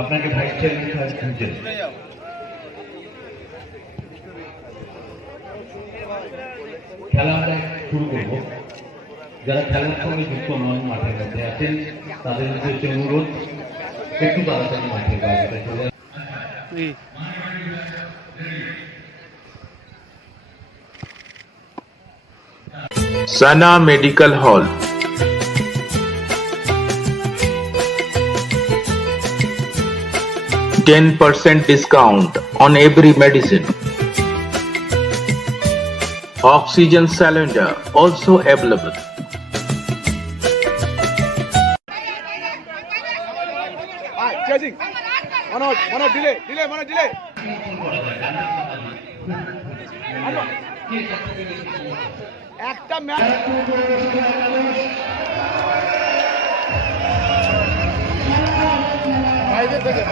আপনাকে vice chairman খুঁজছেন। খেলা আমরা শুরু করবো। যারা খেলার সঙ্গে যুক্ত নন, মাঠের মধ্যে আছেন, তাদের উদ্দেশ্যে অনুরোধ একটু তাড়াতাড়ি মাঠের বাইরে চলে। Sana Medical Hall. %10 discount on every medicine. Oxygen cylinder also available. Chasing. One out, delay. একটা ম্যাচ বাইরে থেকে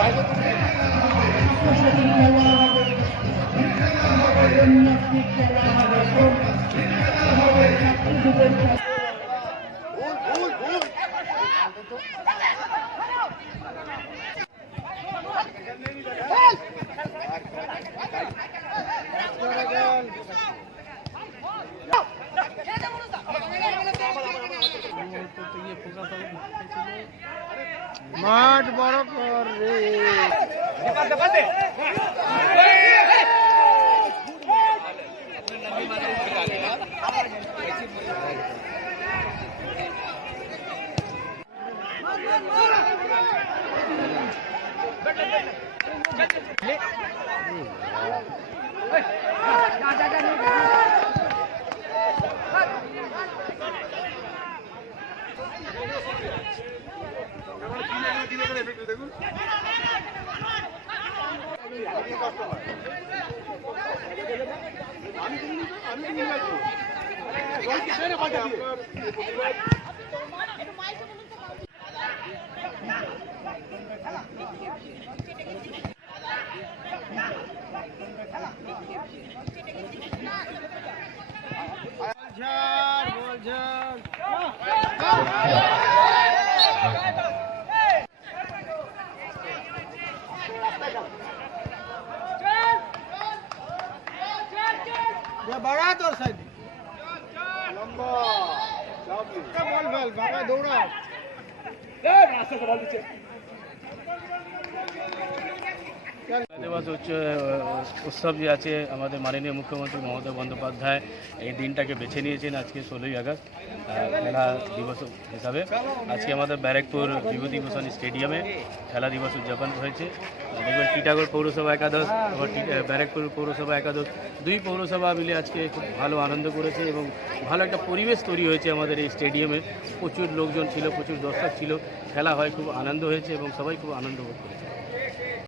মাঠ বড় কর রে। बड़ा तो साइड लंबा बॉल बड़ा दौड़ा रास्ते से बॉल नीचे দিবস উৎসব যে আছে আমাদের মাননীয় মুখ্যমন্ত্রী মমতা বন্দ্যোপাধ্যায় এই দিনটাকে বেছে নিয়েছেন আজকে 16ই আগস্ট খেলা দিবস হিসাবে। আজকে আমাদের ব্যারাকপুর বিভূতিভূষণ স্টেডিয়ামে খেলা দিবস উদযাপন হয়েছে। দেখবেন টিটাগড় পৌরসভা একাদশ আবার ব্যারাকপুর পৌরসভা একাদশ দুই পৌরসভা মিলে আজকে খুব ভালো আনন্দ করেছে এবং ভালো একটা পরিবেশ তৈরি হয়েছে আমাদের এই স্টেডিয়ামে। প্রচুর লোকজন ছিল, প্রচুর দর্শক ছিল, খেলা হয় খুব আনন্দ হয়েছে এবং সবাই খুব আনন্দ ভোগ করেছে।